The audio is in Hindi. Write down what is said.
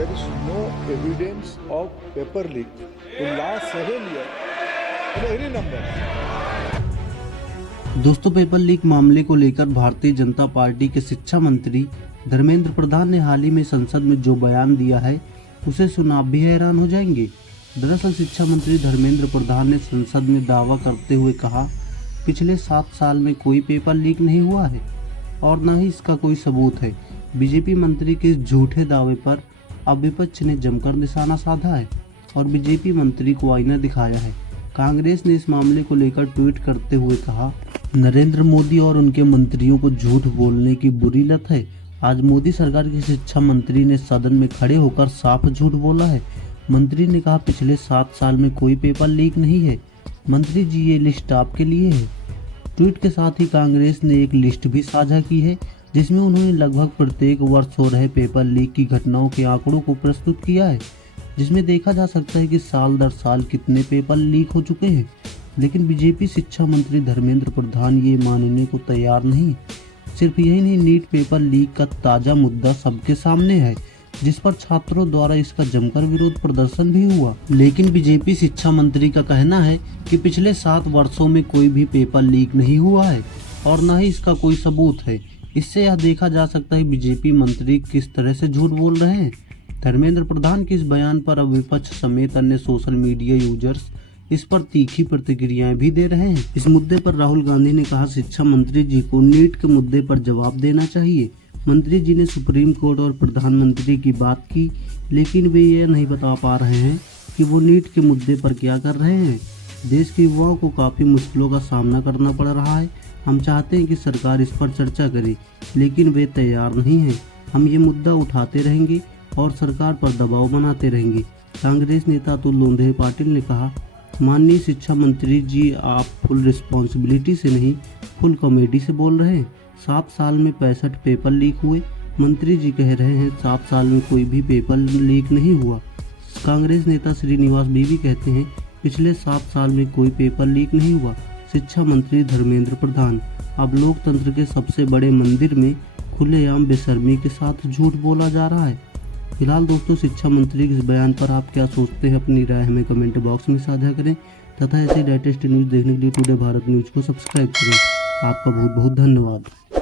there is no evidence of paper leak in last 7 years in any number. दोस्तों, पेपर लीक मामले को लेकर भारतीय जनता पार्टी के शिक्षा मंत्री धर्मेंद्र प्रधान ने हाल ही में संसद में जो बयान दिया है उसे सुन आप भी हैरान हो जाएंगे। दरअसल शिक्षा मंत्री धर्मेंद्र प्रधान ने संसद में दावा करते हुए कहा, पिछले 7 साल में कोई पेपर लीक नहीं हुआ है और न ही इसका कोई सबूत है। बीजेपी मंत्री के इस झूठे दावे पर अब विपक्ष ने जमकर निशाना साधा है और बीजेपी मंत्री को आईना दिखाया है। कांग्रेस ने इस मामले को लेकर ट्वीट करते हुए कहा, नरेंद्र मोदी और उनके मंत्रियों को झूठ बोलने की बुरी लत है। आज मोदी सरकार के शिक्षा मंत्री ने सदन में खड़े होकर साफ झूठ बोला है। मंत्री ने कहा, पिछले 7 साल में कोई पेपर लीक नहीं है। मंत्री जी, ये लिस्ट आपके लिए है। ट्वीट के साथ ही कांग्रेस ने एक लिस्ट भी साझा की है जिसमें उन्होंने लगभग प्रत्येक वर्ष हो रहे पेपर लीक की घटनाओं के आंकड़ों को प्रस्तुत किया है, जिसमें देखा जा सकता है कि साल दर साल कितने पेपर लीक हो चुके हैं। लेकिन बीजेपी शिक्षा मंत्री धर्मेंद्र प्रधान ये मानने को तैयार नहीं। सिर्फ यही नहीं, नीट पेपर लीक का ताज़ा मुद्दा सबके सामने है, जिस पर छात्रों द्वारा इसका जमकर विरोध प्रदर्शन भी हुआ। लेकिन बीजेपी शिक्षा मंत्री का कहना है कि पिछले 7 वर्षों में कोई भी पेपर लीक नहीं हुआ है और न ही इसका कोई सबूत है। इससे यह देखा जा सकता है बीजेपी मंत्री किस तरह से झूठ बोल रहे हैं। धर्मेंद्र प्रधान के इस बयान पर अब विपक्ष समेत अन्य सोशल मीडिया यूजर्स इस पर तीखी प्रतिक्रियाएं भी दे रहे हैं। इस मुद्दे पर राहुल गांधी ने कहा, शिक्षा मंत्री जी को नीट के मुद्दे पर जवाब देना चाहिए। मंत्री जी ने सुप्रीम कोर्ट और प्रधानमंत्री की बात की, लेकिन वे यह नहीं बता पा रहे हैं कि वो नीट के मुद्दे पर क्या कर रहे हैं। देश के युवाओं को काफ़ी मुश्किलों का सामना करना पड़ रहा है। हम चाहते हैं कि सरकार इस पर चर्चा करे, लेकिन वे तैयार नहीं हैं। हम ये मुद्दा उठाते रहेंगे और सरकार पर दबाव बनाते रहेंगे। कांग्रेस नेता अतुल लोंढे पाटिल ने कहा, माननीय शिक्षा मंत्री जी, आप फुल रिस्पॉन्सिबिलिटी से नहीं, फुल कॉमेडी से बोल रहे हैं। 7 साल में 65 पेपर लीक हुए। मंत्री जी कह रहे हैं 7 साल में कोई भी पेपर लीक नहीं हुआ। कांग्रेस नेता श्रीनिवास बीवी कहते हैं, पिछले 7 साल में कोई पेपर लीक नहीं हुआ। शिक्षा मंत्री धर्मेंद्र प्रधान, अब लोकतंत्र के सबसे बड़े मंदिर में खुलेआम बेशर्मी के साथ झूठ बोला जा रहा है। फिलहाल दोस्तों, शिक्षा मंत्री के इस बयान पर आप क्या सोचते हैं, अपनी राय हमें कमेंट बॉक्स में साझा करें तथा ऐसे लेटेस्ट न्यूज़ देखने के लिए टुडे भारत न्यूज़ को सब्सक्राइब करें। आपका बहुत बहुत धन्यवाद।